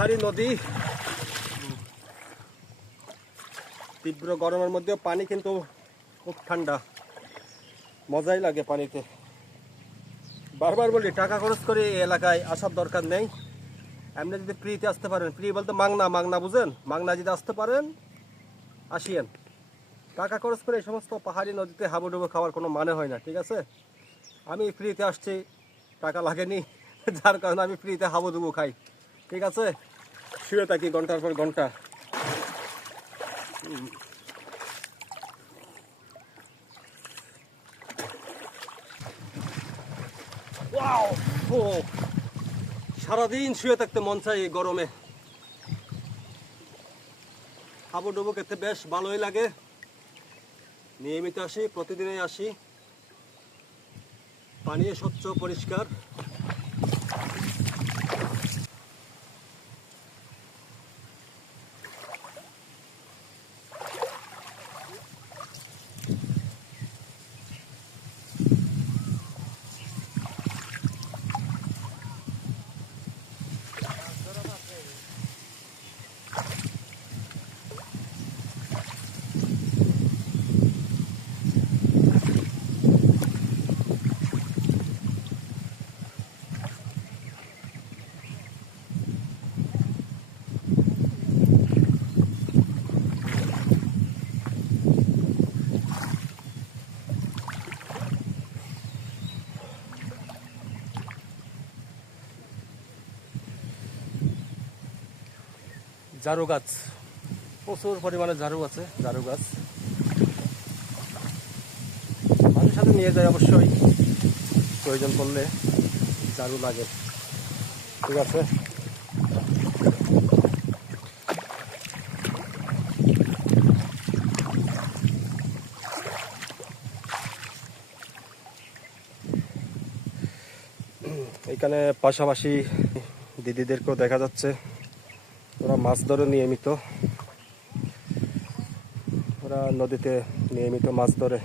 পাহাড়ি নদী, তীব্র গরমের মধ্যেও পানি কিন্তু খুব ঠান্ডা, মজাই লাগে পানিতে। বারবার বলি টাকা খরচ করে এই এলাকায় আসার দরকার নেই। এমনি যদি ফ্রিতে আসতে পারেন, ফ্রি বলতে মাংনা বুঝেন, মাংনা যদি আসতে পারেন আসিয়েন। টাকা খরচ করে এই সমস্ত পাহাড়ি নদীতে হাবুডুবু খাওয়ার কোনো মানে হয় না, ঠিক আছে? আমি ফ্রিতে আসছি, টাকা লাগেনি, যার কারণে আমি ফ্রিতে হাবুডুবু খাই, ঠিক আছে? শুয়ে থাকি ঘন্টার পর ঘন্টা। সারাদিন শুয়ে থাকতে মন চাই এই গরমে। হাবুডুবু খেতে বেশ ভালোই লাগে, নিয়মিত আসি, প্রতিদিনই আসি। পানি স্বচ্ছ পরিষ্কার। ঝাড়ু গাছ, প্রচুর পরিমাণে ঝাড়ু আছে, ঝাড়ু গাছ মাঝে সাথে নিয়ে যায়, অবশ্যই প্রয়োজন পড়লে ঝাড়ু লাগে, ঠিক আছে? এখানে পাশাপাশি দিদিদেরকেও দেখা যাচ্ছে, ওরা মাছ ধরে নিয়মিত, ওরা নদীতে নিয়মিত মাছ ধরে।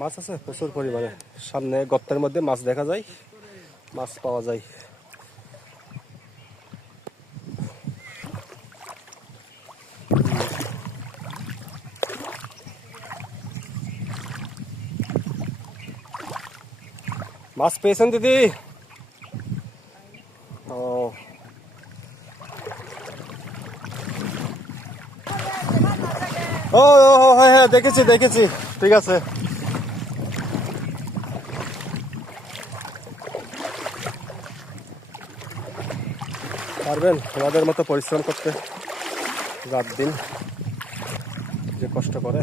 মাছ আছে প্রচুর পরিমাণে, সামনে গর্তের মধ্যে মাছ দেখা যায়, মাছ পাওয়া যায়। মাছ পেয়েছেন দিদি? ও ও হ্যাঁ হ্যাঁ, দেখেছি, ঠিক আছে। পারবেন আমাদের মতো পরিশ্রম করতে, রাত দিন যে কষ্ট করে।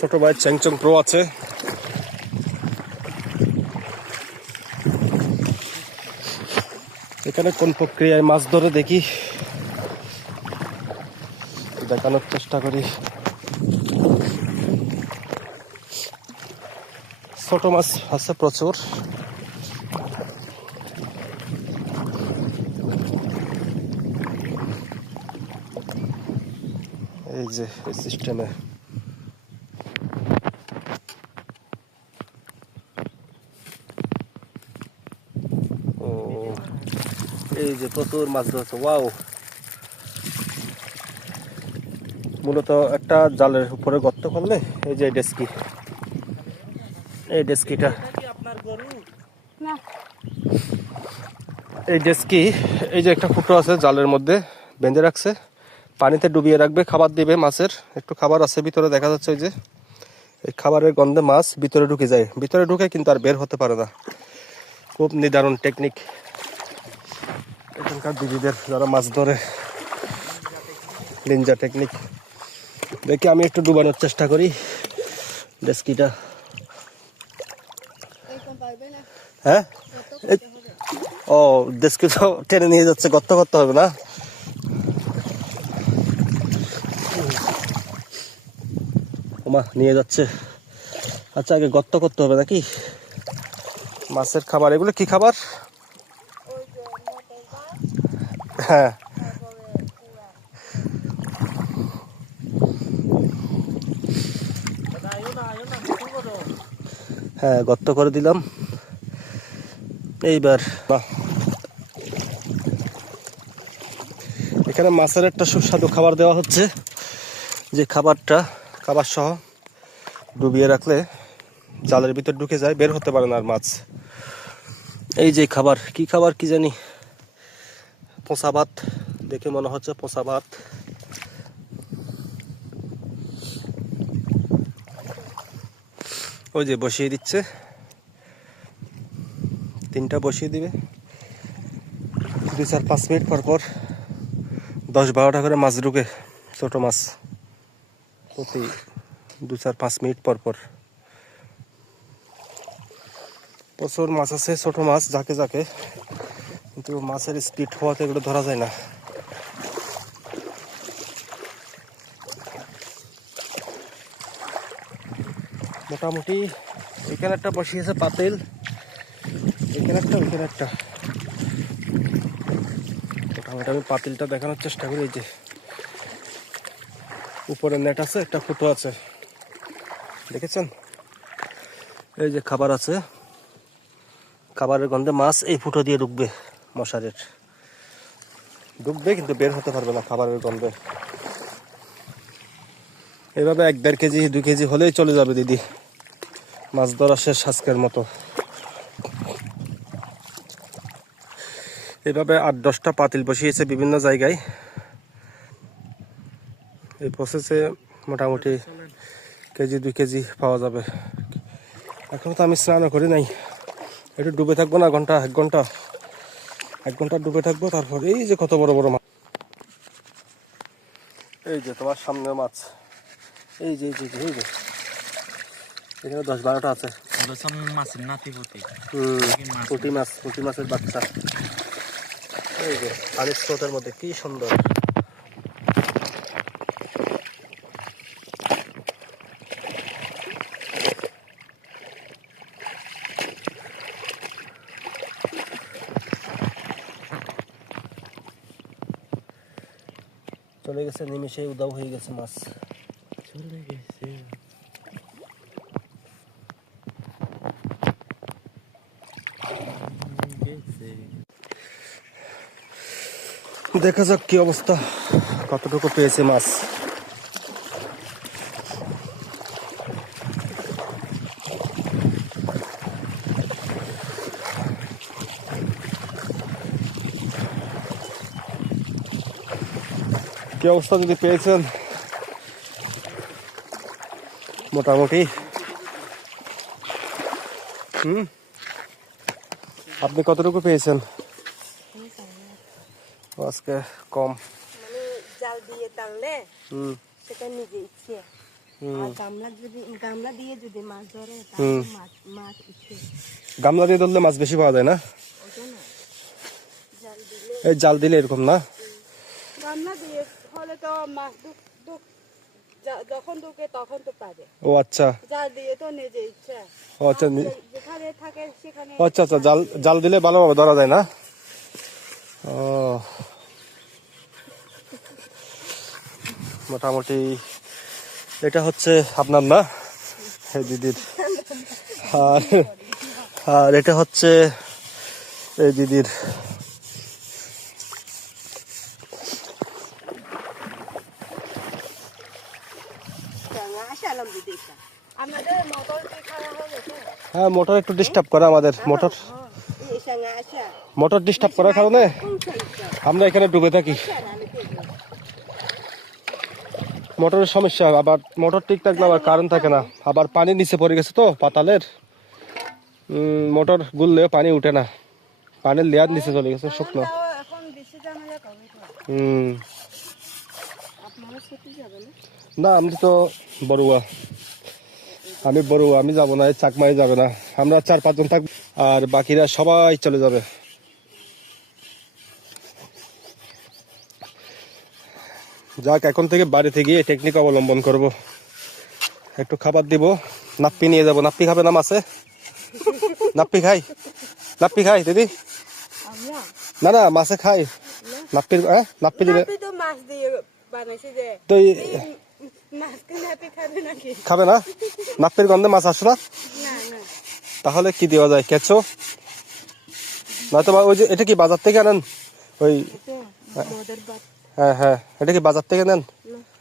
ছোট ভাই চ্যাংচং প্রো আছে, এখানে কোন প্রক্রিয়ায় মাছ ধরে দেখি, দেখানোর চেষ্টা করি। ছোট মাছ আছে প্রচুর। এই যে এই সিস্টেমে এই যে প্রচুর মাছ ধরছে। ওয়াও, মূলত একটা জালের উপরে গর্ত করলে এই যে ডেস্কি, এই ডেস্কিটা, এই ডেস্কি, এই যে একটা ফুটো আছে জালের মধ্যে বেঁধে রাখছে, পানিতে ডুবিয়ে রাখবে, খাবার দিবে, মাছের একটু খাবার আছে ভিতরে দেখা যাচ্ছে। ওই যে এই খাবারের গন্ধে মাছ ভিতরে ঢুকে যায়, ভিতরে ঢুকে কিন্তু আর বের হতে পারে না। খুব নিদারুণ টেকনিক এখানকার দিদিদের, যারা মাছ ধরে, নিনজা টেকনিক। দেখি আমি একটু ডুবানোর চেষ্টা করি ডেস্কিটা। হ্যাঁ, ও ডেস্কি তো টেনে নিয়ে যাচ্ছে, গর্ত করতে হবে না? ওমা, নিয়ে যাচ্ছে। আচ্ছা, আগে গর্ত করতে হবে নাকি? মাছের খাবার, এগুলো কি খাবার? হ্যাঁ, হ্যাঁ, গর্ত করে দিলাম। এইবার এখানে মাছের একটা সুস্বাদু খাবার দেওয়া হচ্ছে, যে খাবার সহ ডুবিয়ে রাখলে জালের ভিতর ঢুকে যায়, বের হতে পারে না আর মাছ। এই যে খাবার, কি জানি, পোঁচা ভাত, দেখে মনে হচ্ছে পোঁচা ভাত। ওই যে বসিয়ে দিচ্ছে, 3টা বসিয়ে দিবে। 2-4-5 মিনিট পর পর 10-12টা করে মাছ ঢুকে, ছোট মাছ, প্রতি 2-4-5 মিনিট পর পর। প্রচুর মাছ আছে, ছোট মাছ যাকে যাকে, কিন্তু মাছের স্পিড হওয়াতে এগুলো ধরা যায় না। মোটামুটি এখানে একটা বসিয়েছে পাতিল, এখানে একটা, ওইখানে একটা। মোটামুটি আমি পাতিলটা দেখানোর চেষ্টা করি। এই যে উপরে নেট আছে, একটা ফুটো আছে, দেখেছেন? এই যে খাবার আছে, খাবারের গন্ধে মাছ এই ফুটো দিয়ে ঢুকবে, মশারির ঢুকবে, কিন্তু বের হতে পারবে না খাবারের গন্ধে। এইভাবে 1-1.5 কেজি 2 কেজি হলেই চলে যাবে দিদি, মাছ ধরা শেষ আজকের মতো। এভাবে 8-10টা পাতিল বসিয়েছে বিভিন্ন জায়গায়। এই প্রসেসে মোটামুটি 1-2 কেজি পাওয়া যাবে। এখন তো আমি স্নানও করি নাই, একটু ডুবে থাকবো না, এক ঘন্টা ডুবে থাকবো। তারপর এই যে কত বড় বড় মাছ, এই যে তোমার সামনে মাছ, এই যে এখানে 10-12টা আছে। পুঁটি মাছের বাচ্চা। এই যে পানির স্রোতের মধ্যে কি সুন্দর। চলে গেছে, নিমিশে উদাও হয়ে গেছে মাছ, চলে গেছে। দেখা যাক কি অবস্থা, কতটুকু পেয়েছে মাছ। কি অবস্থা যদি পেয়েছেন? মোটামুটি আপনি কতটুকু পেয়েছেন? আজকে কম, মানে জাল দিয়ে টানলে সেটা নিজে ইচ্ছে, আর গামলা দিয়ে যদি মাছ ধরে তাহলে মাছ ইচ্ছে। গামলা দিয়ে ধরলে মাছ বেশি পাওয়া যায় না? ওটা না, জাল দিলে, এই জাল দিলে এরকম না, গামলা দিয়ে হলে তো মাছ যখন ঢুকে তখন তো পাবে। ও আচ্ছা, জাল দিয়ে তো নিজে ইচ্ছে। ও আচ্ছা, যেখানে থাকে সেখানে। আচ্ছা আচ্ছা, জাল দিলে ভালোভাবে ধরা যায় না। ও মোটামুটি এটা হচ্ছে আপনার না, এই দিদির। আর এটা হচ্ছে এই দিদির। হ্যাঁ, মোটর একটু ডিস্টার্ব করে আমাদের, মোটর ডিস্টার্ব করার কারণে আমরা এখানে ডুবে থাকি। মোটরের সমস্যা, আবার মোটর ঠিক থাকলে আবার কারেন্ট থাকে না, আবার পানি নিচে পড়ে গেছে তো পাতালের, মোটর গুললেও পানি উঠে না, পানির লেয়ার নিচে চলে গেছে শুকনো। না, আমি তো বড়ুয়া, আমি যাবো না, চাকমাই যাবে না, আমরা 4-5 জন থাকবো, আর বাকিরা সবাই চলে যাবে। যাক, এখন থেকে বাড়িতে গিয়ে টেকনিক অবলম্বন করব, একটু খাবার দিব, নাপ্পি নিয়ে যাব। নাপ্পি খাবে না মাছে? নাপ্পি খাই দিদি? না না, মাছে খাই, নাপ্পি দিলে তো খাবে না, নাপ্পির গন্ধে মাছ আসে না। তাহলে কি দেওয়া যায়, কেঁচো নয়তো বা ওই যে এটা কি বাজার থেকে আনেন ওই? মদের বাত হ্যাঁ হ্যাঁ, এটা কি বাজার থেকে নেন?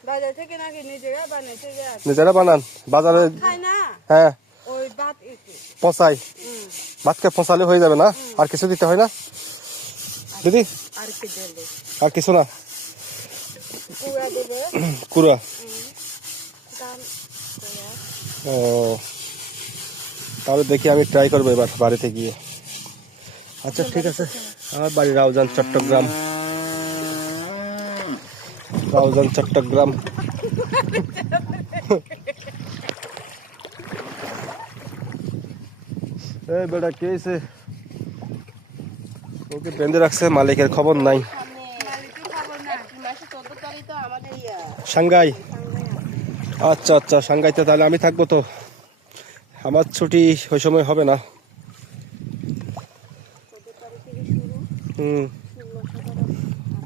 বাজার থেকে নাকি নিজেরা বানাইছে যে নিজেরা বানান বাজারে? খায় না হ্যাঁ, ওই বাত এসে পচাই ভাতকে পচালে হয়ে যাবে না? আর কিছু দিতে হয় না দিদি? আর কি দেবে আর কিছু না, পুরা দেবে কুড়া। গান ও, তাহলে দেখি আমি ট্রাই করবো এবার বাড়িতে গিয়ে। আচ্ছা ঠিক আছে। আমার বাড়ি রাউজান, চট্টগ্রাম। রাউজান, চট্টগ্রাম। এই বেটা কে এসে ওকে বেঁধে রাখছে, মালিকের খবর নাই। সাংঘাই, আচ্ছা আচ্ছা, সাংঘাইতে তাহলে আমি থাকবো তো, আমার ছুটি ওই সময় হবে না।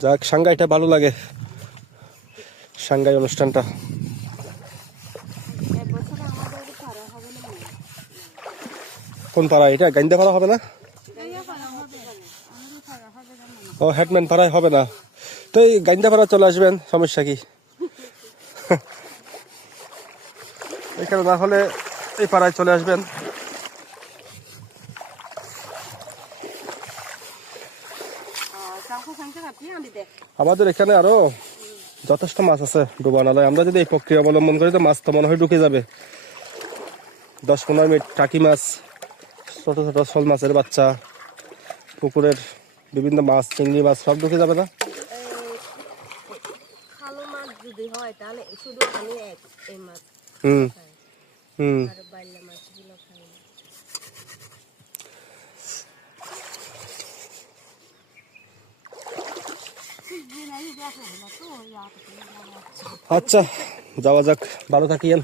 যাক, সাংঘাইটা ভালো লাগে, সাংঘাই অনুষ্ঠানটা। কোন পাড়া এটা? গাইন্দা পাড়া হবে না? ও, হেডম্যান পাড়ায় হবে না তো এই গাইন্দা পাড়া চলে আসবেন, সমস্যা কি? এখানে না হলে এই পাড়ায় চলে আসবেন। আমাদের এখানে আরো যথেষ্ট মাছ আছে ডুবানালয়। আমরা যদি এই প্রক্রিয়া অবলম্বন করি তো মাছ তো মনে হয় ঢুকে যাবে। 10-15 মিনিট টাকি মাছ, ছোট ছোট শোল মাছের বাচ্চা, পুকুরের বিভিন্ন মাছ, চিংড়ি মাছ সব ঢুকে যাবে না? ভালো মাছ যদি হয় তাহলে শুধু আমি এই মাছ হুম হুম। আর বাইলা মাছগুলো খাই না। আচ্ছা, যাওয়া যাক, ভালো থাকিয়েন।